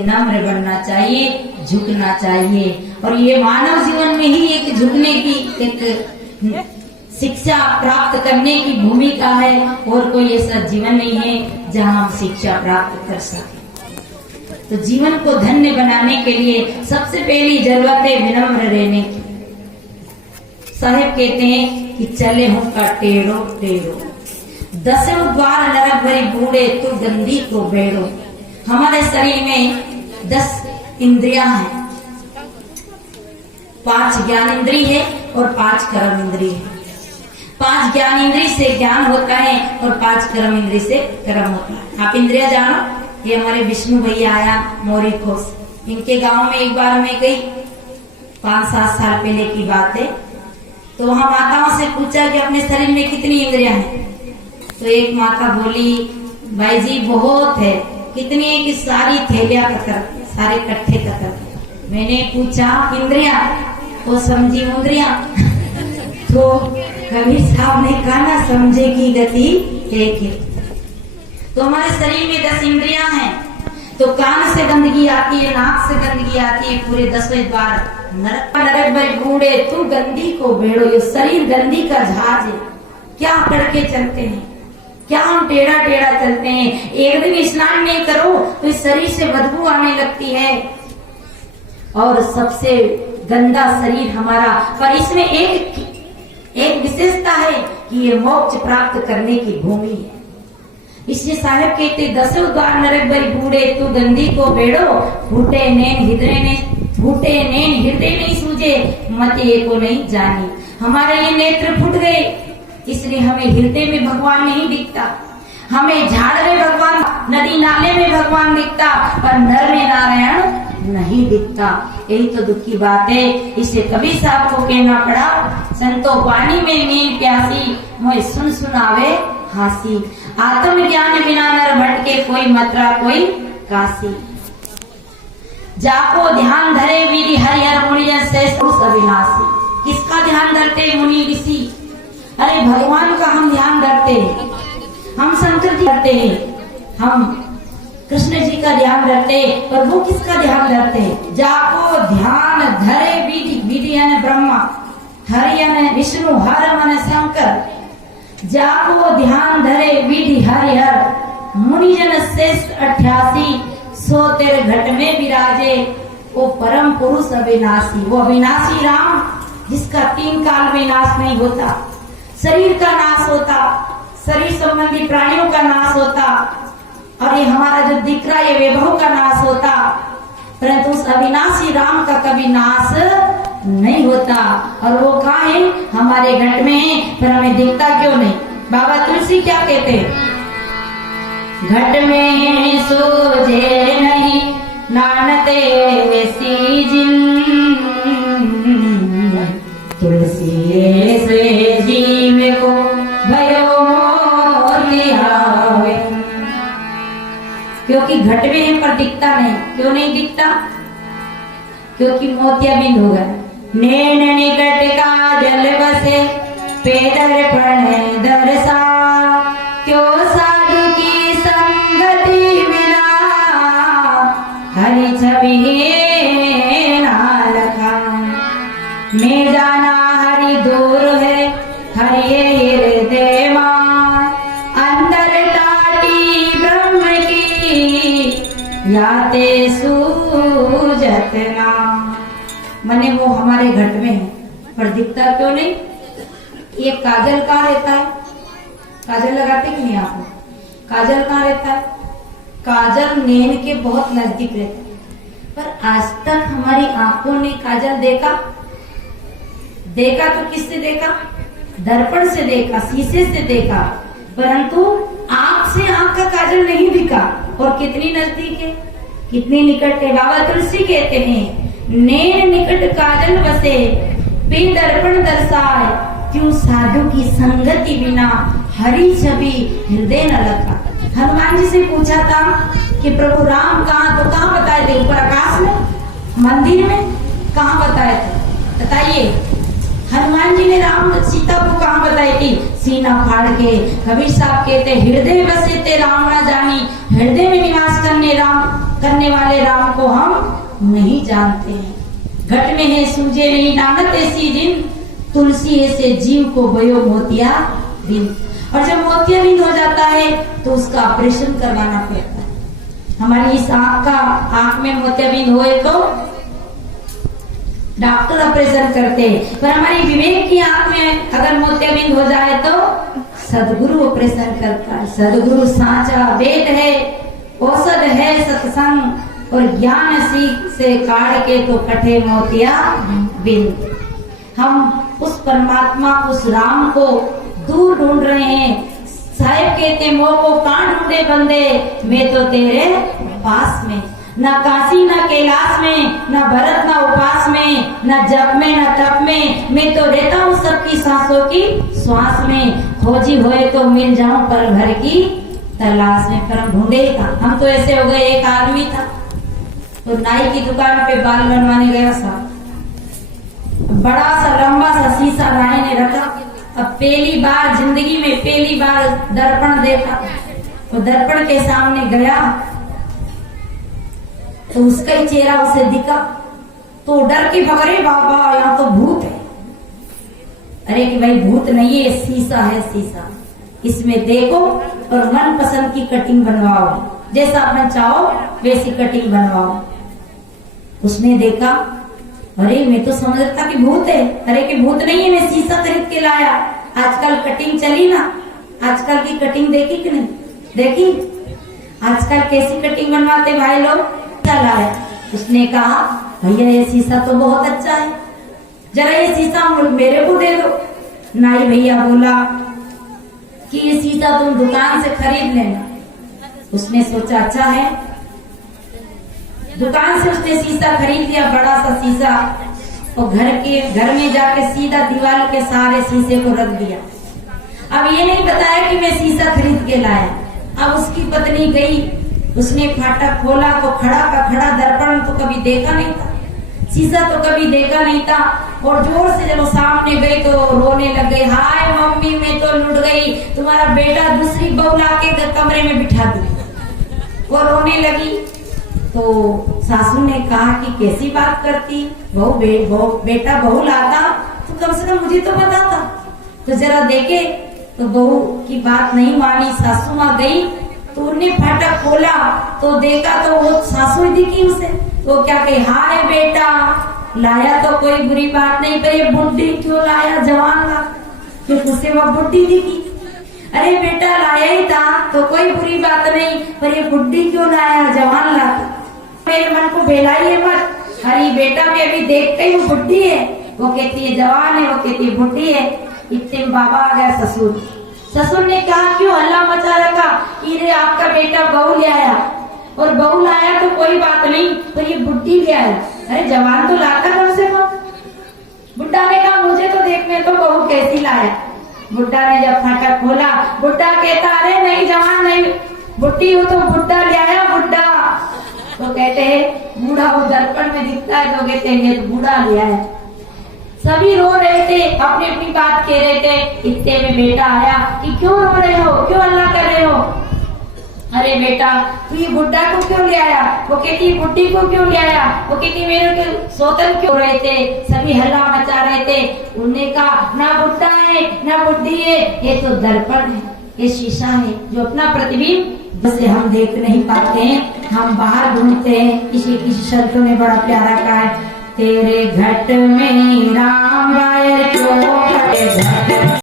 नम्र बनना चाहिए, झुकना चाहिए। और ये मानव जीवन में ही एक झुकने की एक शिक्षा प्राप्त करने की भूमिका है, और कोई ऐसा जीवन नहीं है जहाँ हम शिक्षा प्राप्त कर सके। तो जीवन को धन्य बनाने के लिए सबसे पहली जरूरत है विनम्र रहने की। साहेब कहते हैं कि चले हूं का टेढ़ो टेढ़ो, दसों द्वार नरक भरी बूढ़े तू गंदी को बेड़ो। हमारे शरीर में 10 इंद्रियां हैं, 5 ज्ञान इंद्रिय है और 5 कर्म इंद्रिय है। 5 ज्ञान इंद्रिय से ज्ञान होता है और 5 कर्म इंद्रिय से कर्म होता है। आप इंद्रिया जानो, ये हमारे विष्णु भैया आया मोरी खोस, इनके गांव में एक बार मैं गई, 5-7 साल पहले की बात है। तो वहां माताओं से पूछा कि अपने शरीर में कितनी इंद्रियां हैं। तो एक माता बोली, भाई जी बहुत है। कितनी है कि सारी थैलियां कतर, सारे कट्ठे कतर। मैंने पूछा इंद्रिया, वो समझी इंद्रिया। तो कबीर साहब ने कहा ना, समझे की गति एक है। तो हमारे शरीर में 10 इंद्रियां हैं। तो कान से गंदगी आती है, नाक से गंदगी आती है, पूरे 10वें द्वार नरक भरे बूढ़े तू गंदी को बेड़ो। ये शरीर गंदी का जहाज है, क्या करके चलते हैं, क्या हम टेढ़ा टेढ़ा चलते हैं। एक दिन स्नान नहीं करो तो इस शरीर से बदबू आने लगती है, और सबसे गंदा शरीर हमारा। पर इसमें एक विशेषता है कि ये मोक्ष प्राप्त करने की भूमि है। इसलिए साहेब कहते 10 द्वार नरक भरी बूढ़े तू गंदी को बेड़ो, फूटे नैन हृदय नहीं सूझे, मत ये को नहीं जानी। हमारे ये नेत्र फूट गए, इसलिए हमें हृदय में भगवान नहीं दिखता। हमें झाड़ में भगवान, नदी नाले में भगवान दिखता, पर नर में नारायण नहीं दिखता। यही तो दुख की बात है। इसे कबीर साहब को कहना पड़ा, संतो पानी में नींद प्यासी, मोए सुन सुनावे हासी। आत्मज्ञान बिना नर भटके, कोई मथुरा कोई काशी। जाको ध्यान धरे विधि हरिहर मुनिजन शेष अविनाशी। किसका ध्यान धरते मुनि ऋषि? अरे भगवान का हम ध्यान धरते हैं, हम शंकर जी करते हैं, हम कृष्ण जी का ध्यान धरते हैं, पर वो किसका ध्यान धरते हैं? जाको ध्यान धरे विधि यानी ब्रह्मा, हरि यानी विष्णु, हर मन शंकर। जाको ध्यान धरे विधि हरिहर मुनिजन श्रेष्ठ 88, सो तेरे घट में विराजे वो परम पुरुष अविनाशी। वो अविनाशी राम जिसका 3 काल में नाश नहीं होता। शरीर का नाश होता, शरीर संबंधी प्राणियों का नाश होता, और ये हमारा जो दिख रहा है वैभव का नाश होता, परंतु उस अविनाशी राम का कभी नाश नहीं होता। और वो कहाँ है? हमारे घट में है, पर हमें दिखता क्यों नहीं? बाबा तुलसी क्या कहते हैं? घट में सूझे नहीं नानते वैसी जिन, तुलसी से जीव को भयो लिहावे। क्योंकि घट में है पर दिखता नहीं। क्यों नहीं दिखता? क्योंकि मोतियाबिंद हो गया। नैन निकट का जल बसे, पेदर पण दरसा, क्यों साधु की संगति बिना, हरि छवि ना लखा। मैं जाना हरि दूर है, हरि हृदय मान, अंदर टाटी ब्रह्म की, याते सूझत ना। मने वो हमारे घट में है पर दिखता क्यों नहीं? ये काजल कहाँ रहता है? काजल लगाते कि नहीं आप? काजल कहाँ रहता है? काजल नैन के बहुत नजदीक रहता है, पर आज तक हमारी आंखों ने काजल देखा? देखा तो किससे देखा? दर्पण से देखा, शीशे से देखा, परंतु आंख से आंख का काजल नहीं दिखा। और कितनी नजदीक है, कितनी निकट है। बाबा तुलसी कहते हैं नैन निकट काजल बसे, पे दर्पण दर्शाए, क्यों साधु की संगति बिना, हरि छवि हृदय न लगा। हनुमान जी से पूछा था कि प्रभु राम कहाँ? तो कहाँ बताए थे? ऊपर आकाश में, मंदिर में? कहाँ बताए थे बताइए? हनुमान जी ने राम सीता को कहाँ बताई थी? सीना फाड़ के। कबीर साहब कहते हृदय बसे ते राम ना जानी, हृदय में निवास करने राम करने वाले राम को हम नहीं जानते हैं। घट में है सूझे नहीं नानक ऐसी दिन, तुलसी ऐसे जीव को भयो मोतिया बिंद। और जब मोतिया बिंद हो जाता है तो उसका ऑपरेशन करवाना पड़ता है। हमारी इस आंख में मोतिया बिंद होए तो डॉक्टर ऑपरेशन करते हैं, पर हमारी विवेक की आंख में अगर मोतियाबिंद हो जाए तो सदगुरु ऑपरेशन करता है। सदगुरु साचा वेद है, औषध है सत्संग, और ज्ञान सीख से काढ़ के तो कटे मोतिया बिंद। हम उस परमात्मा, उस राम को दूर ढूंढ रहे हैं। साहेब कहते मोह को कहां ढूंढे बंदे, मैं तो तेरे पास में। न काशी न कैलाश में, न भरत न उपास में, न जप में न तप में, मैं तो रहता हूँ सबकी सांसों की श्वास में। खोजी होए तो मिल जाऊं पल भर की तलाश में। पर हम ढूंढे ही था। हम तो ऐसे हो गए, एक आदमी था तो नाई की दुकान पे बाल बनवाने गया था। बड़ा सा लंबा सा शीशा नाई ने रखा। अब पहली बार जिंदगी में पहली बार दर्पण देखा, तो दर्पण के सामने गया तो उसका ही चेहरा उसे दिखा, तो डर के भगरे बाबा यहाँ तो भूत है। अरे कि भाई भूत नहीं है, शीशा है शीशा, इसमें देखो और मन पसंद की कटिंग बनवाओ, जैसा अपन चाहो वैसी कटिंग बनवाओ। उसने देखा, अरे मैं तो समझ रहा था कि भूत है। अरे कि भूत नहीं है, मैं शीशा खरीद के लाया। आजकल कटिंग चली ना, आजकल की कटिंग देखी कि नहीं देखी? आजकल कैसी कटिंग बनवाते भाई लोग, चला है। उसने कहा भैया ये शीशा तो बहुत अच्छा है, जरा ये शीशा मेरे को दे दो। नाई भैया बोला कि ये शीशा तुम दुकान से खरीद लेना। उसने सोचा अच्छा है, दुकान से उसने शीशा खरीद लिया, बड़ा सा शीशा, और घर में जाके सीधा दीवार के सहारे शीशे को रख दिया। अब ये नहीं बताया कि मैं शीशा खरीद के लाया। अब उसकी पत्नी गई, उसने फाटक खोला तो खड़ा का खड़ा दर्पण तो कभी देखा नहीं था, शीशा तो कभी देखा नहीं था। और जोर से जब सामने गई तो रोने लग गई, हाय मम्मी मैं तो लुट गई, तुम्हारा बेटा दूसरी बहू लाके कमरे में बिठा दी। वो रोने लगी तो सासू ने कहा कि कैसी बात करती, बेटा बहू लाता तो कम से कम मुझे तो बताता, तो जरा देखे। तो बहू की बात नहीं मानी, सासू माँ गई तो उन्हें फाटक खोला तो देखा तो वो सासू दिखी उसे। वो क्या कही, हाय बेटा लाया तो कोई बुरी बात नहीं, पर ये बुढ़ी क्यों लाया, जवान ला, क्योंकि उसे वो बुढ़ी दिखी। अरे बेटा लाया ही था तो कोई बुरी बात नहीं, पर ये बुढ़ी क्यों लाया, जवान ला। मेरे मन को बेलाइए मत। अरे बेटा मैं अभी देखते ही वो बुढ़ी है, वो कहती है जवान है, वो कहती है बुढ़ी है। इतने बाबा आ गया ससुर। ससुर ने कहा क्यों हल्ला मचा रखा, रे आपका बेटा बहू ले आया, और बहू लाया तो कोई बात नहीं, पर ये बुढ़ी ले आया। अरे जवान तो लाता कम से कम। बुढ़ा ने कहा मुझे तो देखने तो बहू कैसी लाया। बुढ़ा ने जब फाटक खोला, बुढ़ा कहता अरे नहीं जवान नहीं, बुढ़ी हो तो बुढ़ा ले आया बुढ़ा। तो कहते हैं बूढ़ा वो दर्पण में दिखता है तो कहते हैं तो बूढ़ा ले आया। सभी रो रहे थे, अपनी अपनी बात कह रहे थे। इतने में बेटा आया कि क्यों रो रहे हो, क्यों हल्ला कर रहे हो। अरे बेटा तू ये बुढ़ा को क्यों ले आया, वो कहती बुढ़ी को क्यों ले आया, वो कहती मेरे को सोतन क्यों रहे थे। सभी हल्ला मचा रहे थे। उन्होंने कहा ना बुढ़ा है ना बुढ़ी है, ये तो दर्पण है, ये शीशा है जो अपना प्रतिबिंब जिसे हम देख नहीं पाते हैं, हम बाहर ढूंढते हैं। किसी किसी संतों ने बड़ा प्यारा कहा है, तेरे घट में राम